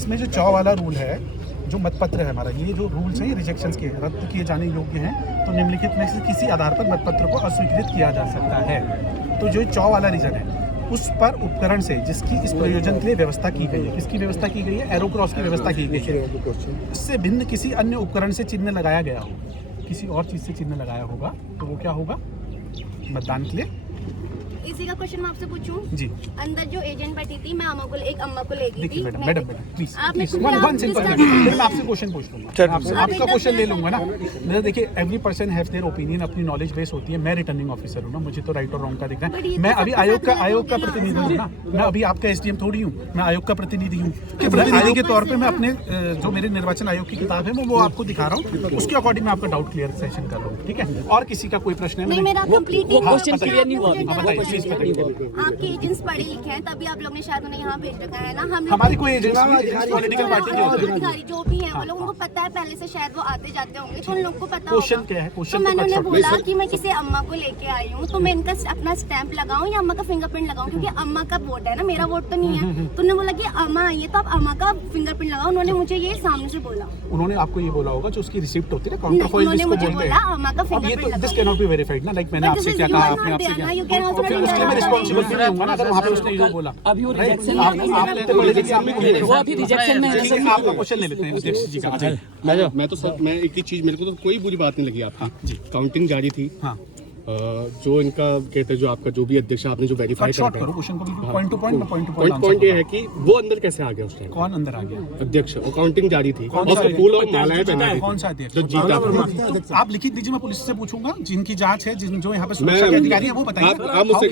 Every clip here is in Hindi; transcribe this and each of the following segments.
इसमें जो 4 वाला रूल है, जो मतपत्र है हमारा, ये जो रूल्स हैं ये रिजेक्शंस के रद्द किए जाने योग्य हैं। तो निम्नलिखित में से किसी आधार पर मतपत्र को अस्वीकृत किया जा सकता है। तो जो 4 वाला रीजन है उस पर उपकरण से जिसकी इस प्रयोजन के लिए व्यवस्था की गई है, किसकी व्यवस्था की गई है, एरो क्रॉस की व्यवस्था की गई है, इससे भिन्न किसी अन्य उपकरण से चिन्ह लगाया गया हो, किसी और चीज़ से चिन्ह लगाया होगा तो वो क्या होगा, मतदान के लिए। इसी का क्वेश्चन मैं आपसे पूछूं जी, अंदर जो एजेंट बैठी थी, मैं अम्मा को ले गई थी। मैडम प्लीज आपने वन सिंपल, मैं आपसे क्वेश्चन पूछ लूंगा, आपका क्वेश्चन ले लूंगा ना। मेरा देखिए, every person have their opinion, अपनी नॉलेज बेस होती है। मैं रिटर्निंग ऑफिसर हूँ ना, मुझे तो राइट और रॉन्ग का देखना है। मैं अभी आयोग का प्रतिनिधि हूँ ना, मैं अभी आपका एसडीएम थोड़ी हूँ, मैं आयोग का प्रतिनिधि हूँ। प्रतिनिधि के तौर पर मैं अपने जो मेरे निर्वाचन आयोग की किताब है वो आपको दिखा रहा हूँ, उसके अकॉर्डिंग मैं आपका डाउट क्लियर सेशन कर रहा हूँ, ठीक है। और किसी का कोई प्रश्न है? मेरा कंप्लीट क्वेश्चन क्लियर नहीं हुआ। बताइए प्लीज, बताइए। आपके एजेंट्स पढ़े लिखे हैं, तभी आप लोग ने शायद उन्हें यहाँ भेज रखा है ना। हम लोग हमारी कोई एजेंसी पॉलिटिकल पार्टी की होती है, अधिकारी जो भी हैं वो लोगों को पता है पहले से, शायद वो आते जाते होंगे तो उन लोगों को पता क्वेश्चन होगा। क्या है? तो क्वेश्चन मैंने उन्हें बोला कि मैं किसी अम्मा को लेके आई हूँ, तो मैं इनका अपना स्टैंप लगाऊं या अम्मा का फिंगरप्रिंट लगाऊं, क्योंकि अम्मा का वोट है ना, मेरा वोट तो नहीं है। तो उन्होंने बोला कि अम्मा आई है तो आप अम्मा का फिंगरप्रिंट लगाओ। उन्होंने मुझे ये सामने से बोला। उन्होंने आपको ये बोला होगा जो उसकी रिसिप्ट होती है ना, काउंटर फॉइल उन्होंने जिसको मुझे बोलते बोला हैं। अम्मा का अब ये फिंगरप्रिंट तो this can not be verified ना, लाइक मैंने आपसे क्या कहा, आपने आपसे क्या, फिर उसके लिए मैं रिस्पांसिबल नहीं होऊंगा ना अगर वहाँ पे उसने ये बोला। अभी वो रिजेक्शन आप लेते बोले कि आपने वो अभी रिजेक्शन में है। ठीक है, आपका क्वेश्चन ले लेते हैं अध्यक्ष जी का। मैं तो सर, मैं एक ही चीज, मेरे को तो कोई बुरी बात नहीं लगी आपकी। जी, काउंटिंग जारी थी। हाँ, जो इनका कहते हैं, जो आपका जो भी अध्यक्ष आपने जो वेरीफाई शॉर्ट करो क्वेश्चन को, बिल्कुल point two point, point two point. Point ये है कि वो अंदर कैसे आ गया उस टाइम? कौन अंदर आ गया? अध्यक्ष, और काउंटिंग जारी थी कौन और सा फूल और मालाएं पहनाई थी। कौन सा अध्यक्ष? जो जीता था। आप लिखित दीजिए, मैं पुलिस से पूछूंगा, जिनकी जांच है, जो यहाँ पे सुरक्षा के अधिकारी है वो बताइए। आप मुझसे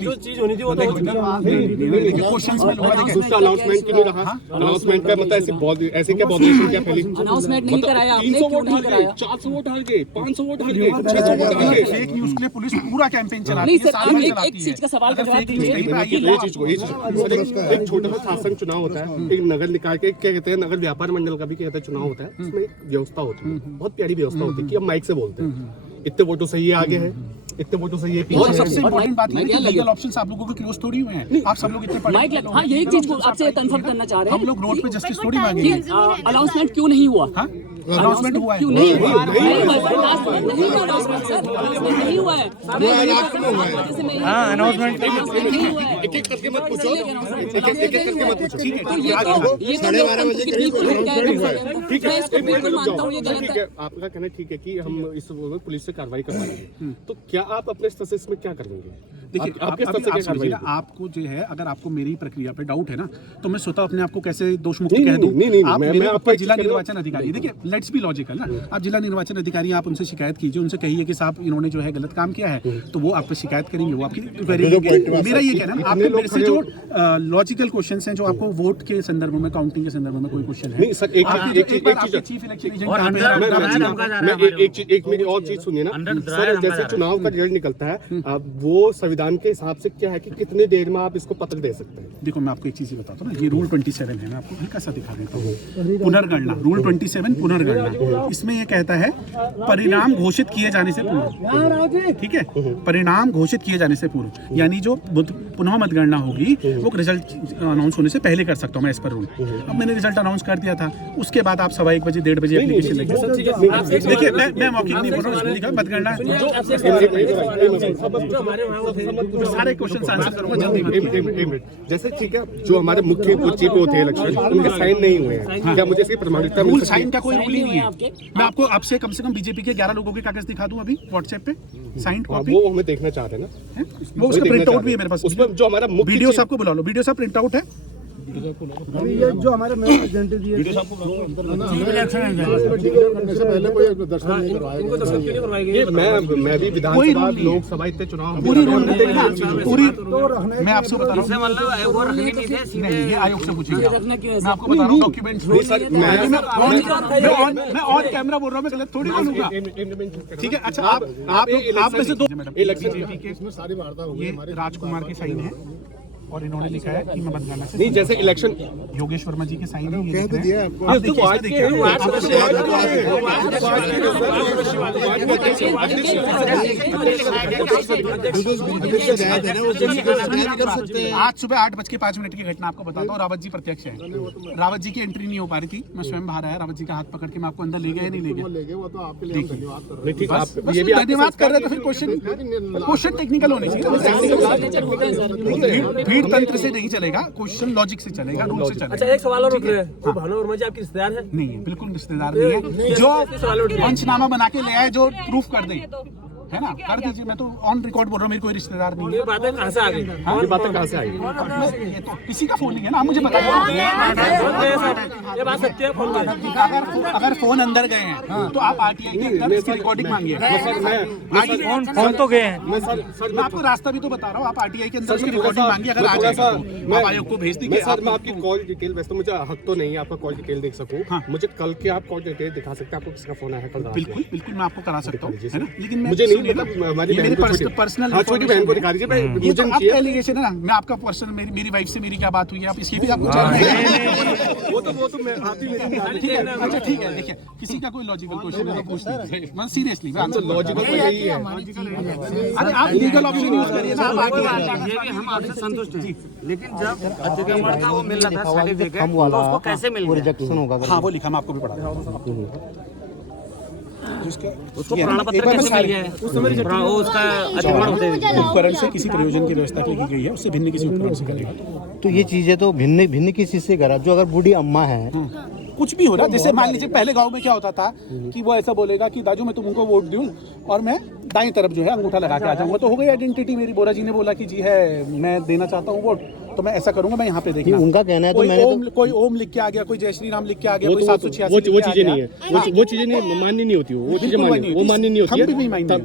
जो चीज होनी थी वो तो क्वेश्चंस में लूंगा। देखिए दूसरा अनाउंसमेंट क्यों नहीं रहा? अनाउंसमेंट का मतलब ऐसे क्या पॉपुलेशन क्या फैली? अनाउंसमेंट नहीं कराया आपने, 300 क्यों वोट नहीं हार गए, कराया? 400 वोट हार गए, 500 वोट हार गए, 600 वोट हार गए। फेक न्यूज़ के लिए पुलिस पूरा कैंपेन चलाती नहीं है, सर, साल आप भर एक चलाती चीज का सवाल का जवाब फेक न्यूज़ दीजिए। कहीं पर आई है ये चीज को एक छोटा सा शासन चुनाव होता है, एक नगर निकाय के क्या कहते हैं, नगर व्यापार मंडल का भी क्या कहते हैं चुनाव होता है, उसमें एक व्यवस्था होती है, बहुत प्यारी व्यवस्था होती है कि अब माइक से बोलते हैं, इतने वोटों से ये आगे है, इतने वोटों से ये पीछे और है। सबसे इम्पोर्टेंट बात ये है कि लीगल ऑप्शंस आप लोगों के क्लोज थोड़ी हुए हैं। आप सब लोग इतने पढ़े माइक लग, हाँ यही चीज को आपसे कंफर्म करना चाह रहे हैं। हम लोग रोड पे जस्टिस थोड़ी मांगे। अनाउंसमेंट क्यों नहीं हुआ? अनाउंसमेंट हुआ है, क्यों नहीं हुआ? नहीं हुआ, लास्ट में नहीं हुआ अनाउंसमेंट सर, अनाउंसमेंट नहीं हुआ है। हाँ, अनाउंसमेंट नहीं हुआ है। एक-एक करके मत पूछो, एक-एक करके मत पूछो। ठीक है, तो ये तो लोकतंत्र की बिल्कुल ठीक है, मैं इसको बिल्कुल मानता हूँ, ये गलत ठीक है। है, आपका कहना ठीक है कि हम इस पुलिस से कार्रवाई करवाएंगे, तो क्या आप अपने स्तर से इसमें क्या करेंगे? देखिए आपके स्तर से क्या कार्रवाई? आपको जो है, अगर आपको मेरी प्रक्रिया पे डाउट है ना, तो मैं स्वतः अपने आप को कैसे दोष मुक्त कह दूं? नहीं, आप मैं मेरे आपको ऊपर एक जिला चीज़ कह रहा हूं। निर्वाचन अधिकारी, देखिए लेट्स बी लॉजिकल ना, आप जिला निर्वाचन अधिकारी, आप उनसे शिकायत कीजिए, उनसे कहिए कि साहब इन्होंने जो है गलत काम किया है, तो वो आप पे शिकायत करेंगे, वो आपकी मेरा ये कहना है, आपके मेरे से जो लॉजिकल क्वेश्चंस हैं, जो आपको वोट के संदर्भ में, काउंटिंग के संदर्भ में कोई क्वेश्चन है, नहीं सर, एक चीफ इलेक्शन एजेंट एक मेरी और चीज सुनिए ना सर, जैसे चुनाव का रिजल्ट निकलता है, वो संविधान के हिसाब से क्या है कि कितने देर में आप इसको पत्र दे सकते हैं? देखो, मैं आपको एक चीज बताता हूँ ना, ये रूल 27 है, मैं आपको हल्का सा दिखा देता हूँ। पुनर्गणना, रूल 27 पुनर्गणना, इसमें ये कहता है परिणाम घोषित किए जाने से पूर्व, ठीक है, परिणाम घोषित किए जाने से पूर्व, यानी जो पुनः मतगणना होगी वो रिजल्ट अनाउंस होने से पहले कर सकता हूँ मैं, इस पर रूल। अब मैंने रिजल्ट अनाउंस कर दिया था, उसके बाद आप 1:15 बजे 1:30 बजे एप्लीकेशन लेंगे। देखिए, मैं मौखिक नहीं बोल रहा हूँ, उसमें लिखा मतगणना, सारे क्वेश्चन आंसर करूंगा जल्दी। जैसे ठीक है, जो हमारे मुख्य चीफ होते हैं इलेक्शन, उनके साइन नहीं हुए हैं, क्या मुझे इसकी प्रमाणिकता मिल रूल सकती है? साइन का कोई रूल ही नहीं है। मैं आपको आपसे कम से कम बीजेपी के 11 लोगों के कागज दिखा दूं अभी व्हाट्सएप पे, साइन कॉपी, वो हमें देखना चाह रहे हैं ना, वो उसका प्रिंट आउट भी है मेरे पास। उसमें जो हमारा मुख्य वीडियो साहब को बुला लो, वीडियो साहब प्रिंट आउट है। अभी ये जो हमारे मेन एजेंट दिए थे, पहले कोई दर्शन नहीं करवाया, इनको दर्शन क्यों नहीं करवाएंगे? मैं भी विधानसभा, लोकसभा, इतने चुनाव पूरी रूल में देखना, पूरी मैं आपसे बता रहा हूँ, वो रखने नहीं थे, नहीं, ये आयोग से पूछिएगा, रखना क्यों है? मैं आपको बता रहा हूँ डॉक्यूमेंट्स। मैं ऑन कैमरा बोल रहा हूँ, मैं गलत थोड़ी बोलूंगा, ठीक है। अच्छा, आप में से दो इलेक्शन बीजेपी के, इसमें सारी वार्ता हो गई ये हमारी। राजकुमार की साइन है, और इन्होंने लिखा है कि मैं मतगणना से नहीं, जैसे इलेक्शन योगेश वर्मा जी के साइन है, ये कह लिख तो रहे दिया हैं। आपको। आप देखिए, इसमें देखिए। आज सुबह 8:05 की घटना आपको बताता हूँ। रावत जी प्रत्यक्ष है, रावत जी की एंट्री नहीं हो पा रही थी, मैं स्वयं बाहर आया, रावत जी का हाथ पकड़ के मैं आपको अंदर ले गया या नहीं ले गया? ले गए, वो तो आपके लिए हम धन्यवाद कर रहे नहीं, ठीक, बस आप बस ये भी धन्यवाद कर रहे हैं, तो फिर क्वेश्चन टेक्निकल होने चाहिए। भीड़ तंत्र से नहीं चलेगा, क्वेश्चन लॉजिक से चलेगा, रूल से चलेगा। अच्छा, एक सवाल और उठ रहे हैं, वो भानु वर्मा जी आपके रिश्तेदार हैं? नहीं है, बिल्कुल रिश्तेदार नहीं है। जो पंचनामा बना के ले आए, जो प्रूफ कर दे, है ना, कर दीजिए। मैं तो ऑन रिकॉर्ड बोल रहा हूँ, मेरे कोई रिश्तेदार नहीं है। ये बातें कहाँ से आ गई? ये बातें कहाँ से आई? ये तो किसी का फोन नहीं है ना, आप मुझे बताइए। ये बात सत्य है, फोन में। अगर फोन अंदर गए हैं तो आप आरटीआई के अंदर इसकी रिकॉर्डिंग मांगिए। फोन तो गए हैं। मैं आपको रास्ता भी तो बता रहा हूँ, आप आरटीआई के अंदर उसकी रिकॉर्डिंग मांगिए। अगर आ जाएगा तो आप आयोग को भेज दीजिए। सर, मैं आपकी कॉल डिटेल, वैसे तो मुझे हक तो नहीं है आपका कॉल डिटेल देख सकूं। मुझे कल के आप कॉल डिटेल दिखा सकते हैं, आपको किसका फोन आया कल रात में? बिल्कुल बिल्कुल, मैं आपको करा सकता हूँ, है ना, लेकिन मुझे नहीं सुनिए ना, पता, हमारी ये बहन मेरी को छोटी- पर्सनल हाँ, छोटी बहन को दिखा दीजिए। ये मुझे तो नहीं आपका चाहिए। एलिगेशन है ना, मैं आपका पर्सनल, मेरी वाइफ से मेरी क्या बात हुई है, आप इसकी भी आपको जानना है। वो तो मैं आप ही मेरी ठीक है, अच्छा ठीक है। देखिए, किसी का कोई लॉजिकल क्वेश्चन है तो पूछ लीजिए, मैं सीरियसली आंसर लॉजिकल तो यही है। अरे आप लीगल ऑप्शन यूज करिए ना, आप आगे हम आपसे संतुष्ट हैं, लेकिन जब अतिक्रमण का वो मिल रहा था सर्टिफिकेट, तो उसको कैसे मिल गया? रिजेक्शन होगा। हाँ, वो लिखा, मैं आपको भी पढ़ा रहा हूँ। उसको प्रमाण पत्र कैसे मिल गया है? उसका अतिक्रमण होते हुए उपकरण से किसी प्रयोजन की व्यवस्था की गई है, उससे भिन्न किसी उपकरण से करेगा। तो ये चीजें तो भिन्न भिन्न किस चीज से करा? जो अगर बूढ़ी अम्मा है, कुछ भी हो रहा, जैसे मान लीजिए पहले गांव में क्या होता था कि वो ऐसा बोलेगा कि दाजू मैं तुमको वोट दूं और मैं दाएं तरफ जो है अंगूठा लगा के आ जाऊंगा, तो हो गई आइडेंटिटी मेरी। बोरा जी ने बोला कि जी है, मैं देना चाहता हूँ वोट, तो मैं ऐसा करूंगा, मैं यहाँ पे देखना। उनका कहना है तो कोई मैंने ओम, कोई ओम लिख के आ गया, कोई जय श्री राम लिख के आ गया, कोई 786 वो चीजें नहीं है, वो चीजें नहीं मान्य नहीं होती, वो चीजें मान्य नहीं होती है। थंब भी मान्य है।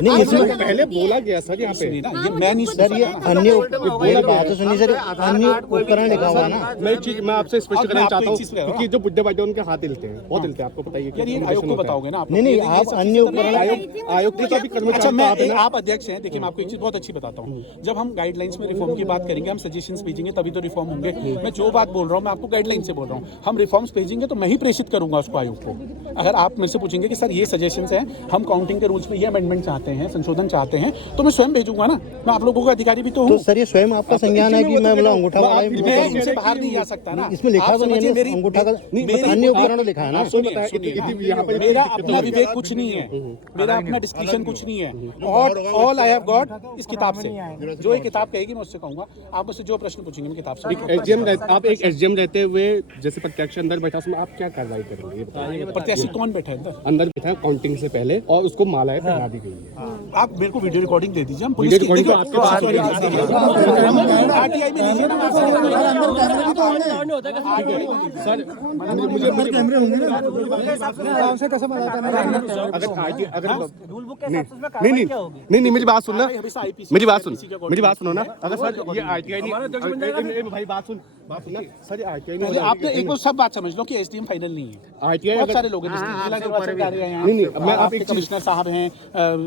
नहीं, इसमें पहले बोला गया सर यहाँ पे। ये मैं नहीं सर, ये अन्य मेरी बात तो सुनिए सर, अन्य उपकरण लिखा हुआ ना। मैं एक चीज मैं आपसे स्पष्ट करना मैं आपको चाहता हूँ, एक चीज कह रहा हूँ। क्योंकि जो बुड्ढे बाड्ढे उनके हाथ हिलते हैं, बहुत हिलते हैं, आपको पता ही है। यार, ये आयोग को बताओगे ना आप? नहीं नहीं, आप अन्य उपकरण आयोग के तो अभी कर्मचारी अच्छा, तो आप है ना। आप अध्यक्ष हैं। देखिए, मैं आपको एक चीज बहुत अच्छी बताता हूँ। जब हम गाइडलाइंस में रिफॉर्म की बात करेंगे, हम सजेशंस भेजेंगे, तभी तो रिफॉर्म होंगे। मैं जो बात बोल रहा हूँ, मैं आपको गाइडलाइन से बोल रहा हूँ। हम रिफॉर्म्स भेजेंगे तो मैं ही प्रेषित करूंगा उसको आयोग को। अगर आप मेरे से पूछेंगे कि सर ये सजेशंस हैं, हम काउंटिंग के रूल्स में ये अमेंडमेंट चाहते हैं, संशोधन चाहते हैं, तो मैं स्वयं भेजूंगा ना। मैं आप लोगों का अधिकारी भी तो तो हूँ। सर, ये स्वयं आपका संज्ञान है कि मैं मतलब अंगूठा वाला ही मैं इनसे बाहर नहीं जा सकता ना। इसमें लिखा आप तो नहीं है समझिए, ना, मेरी- अंगूठा का मेरी- अन्य उपकरण लिखा है ना। सुनिए, यहाँ पर मेरा अपना विवेक कुछ नहीं है, मेरा अपना डिस्क्रिप्शन कुछ नहीं है, और ऑल आई हैव गॉट इस किताब से। जो ये किताब कहेगी मैं उससे कहूंगा। आप मुझसे जो प्रश्न पूछेंगे मैं किताब से। आप एक एसडीएम रहते हुए जैसे प्रत्यक्ष अंदर बैठा, उसमें आप क्या कार्रवाई करेंगे ये बताइए। प्रत्याशी कौन बैठा है अंदर? अंदर बैठा है काउंटिंग से पहले, और उसको मालाएं पहना दी गई है। आप मेरे को वीडियो रिकॉर्डिंग दे दीजिए, हम पुलिस वीडियो की रिकॉर्डिंग तो आपके पास आरटीआई में लीजिए ना। सर मुझे अगर नहीं मेरी बात सुनना, मेरी बात सुनो ना। अगर सर ये आरटीआई नहीं, भाई बात सुनना सर, ये आरटीआई नहीं, आपने एक बार सब बात समझ लो कि एसडीएम फाइनल नहीं है। आरटीआई बहुत सारे लोग हैं, जिला निर्वाचन कार्यालय हैं, नहीं, मैं आप एक कमिश्नर साहब हैं,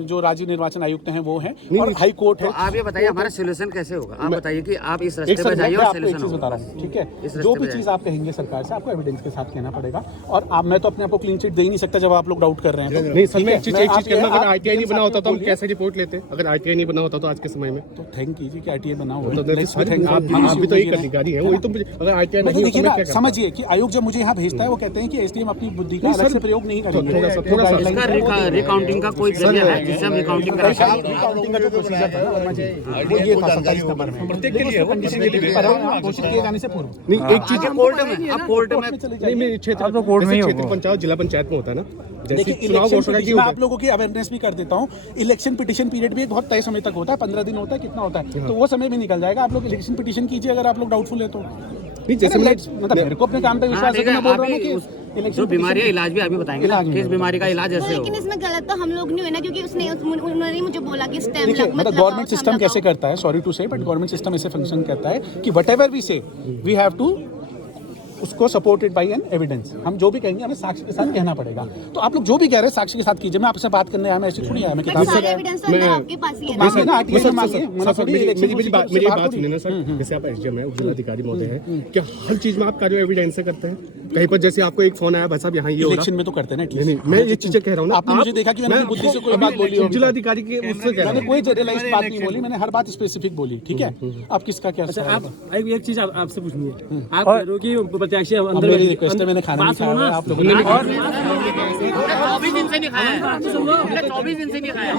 जो राज्य निर्वाचन आयुक्त हैं वो हैं, और हाई कोर्ट है। आप ये बताइए हमारा सोल्यूशन कैसे होगा? आप बताइए कि आप इस एक रास्ते सर, पर जाइए मैं और आपको एक सोल्यूशन चीज बता होगा। रहा हूँ, ठीक है? इस जो रास्ते भी पे चीज आप कहेंगे सरकार से, आपको एविडेंस के साथ कहना पड़ेगा। और आप, मैं तो अपने आप को क्लीन चिट दे ही नहीं सकता जब आप लोग डाउट कर रहे हैं। नहीं सर, मैं एक चीज कहना, अगर आप आरटीआई नहीं बना होता तो हम बोलिए। कैसे रिपोर्ट लेते? अगर आरटीआई नहीं बना होता तो आज के समय में तो थैंक कीजिए कि आरटीआई बना हुआ तो है। Let's be thankful। आप भी तो एक अधिकारी हैं, वही तो मुझे, अगर आरटीआई नहीं तो होता देखिए मैं ना, क्या करता? समझिए कि आयोग जब मुझे यहाँ भेजता है, वो कहते हैं कि एसडीएम अपनी बुद्धि का अलग से प्रयोग नहीं करेंगे। थोड़ा सा इसका रिकाउंटिंग का कोई जरिया है जिससे हम रिकाउंटिंग करा सकें? काउंटिंग का जो प्रोसीजर था वर्मा जी, वो ये था 27 नंबर में, प्रत्येक के लिए कंडीशन के लिए घोषित किए जाने से पूर्व। नहीं, एक चीज कोर्ट में आप कोर्ट में नहीं, मेरे क्षेत्र क्षेत्र पंचायत जिला पंचायत में होता है ना, जैसे देखिए, चुनाव इलेक्शन घोषणा की पिटीशन, मैं आप लोगों की अवेयरनेस भी कर देता हूँ। इलेक्शन पिटीशन पीरियड भी एक बहुत तय समय तक होता है, 15 दिन होता है, कितना होता है, तो वो समय भी निकल जाएगा। आप लोग इलेक्शन पिटीशन कीजिए अगर आप लोग डाउटफुल है तो। नहीं, जैसे मतलब मेरे को अपने काम पे विश्वास है, तो मैं बोल रहा हूँ कि जो बीमारी है इलाज भी अभी बताएंगे ना, किस बीमारी का इलाज ऐसे लेकिन होगा। इसमें गलत तो हम लोग नहीं हुए ना, क्योंकि उन्होंने मुझे बोला कि स्टैम्प देखिए, मतलब गवर्नमेंट सिस्टम कैसे करता है, सॉरी टू से, बट गवर्नमेंट सिस्टम ऐसे फंक्शन करता है कि वट एवर वी से वी हैव टू उसको सपोर्टेड बाई एन एविडेंस। हम जो भी कहेंगे हमें साक्ष्य के साथ कहना पड़ेगा। तो आप लोग जो भी कह रहे हैं साक्ष्य के साथ कीजिए। मैं आपसे बात करने आया, मैं ऐसे थोड़ी आया, मैं किताब से सारे एविडेंस तो अंदर आपके पास ही है ना। मांगिए ना, आरटीआई में मांगिए। मना थोड़ी इलेक्शन मेरी बात सुनिए ना सर, जैसे आप एसडीएम है, जिलाधिकारी महोदय है, क्या हर चीज में आप कार्य एविडेंस से करते हैं? कहीं पर जैसे आपको एक फोन आया, बस अब यहाँ ये हो रहा, इलेक्शन में तो करते हैं ना। नहीं मैं ये चीजें कह रहा हूँ ना, आपने मुझे देखा कि मैंने अपनी बुद्धि से कोई बात बोली हो? जिलाधिकारी के उससे कह रहा मैंने कोई जनरलाइज्ड बात नहीं बोली, मैंने हर बात स्पेसिफिक बोली। ठीक है, आप किसका क्या अच्छा, सवाल आप है? एक चीज आपसे पूछनी है। आप कह रहे हो कि प्रत्याशी अब अंदर मेरी रिक्वेस्ट है, मैंने खाना नहीं खाया है, आप लोगों ने 24 दिन से नहीं खाया है, 24 दिन से नहीं खाया।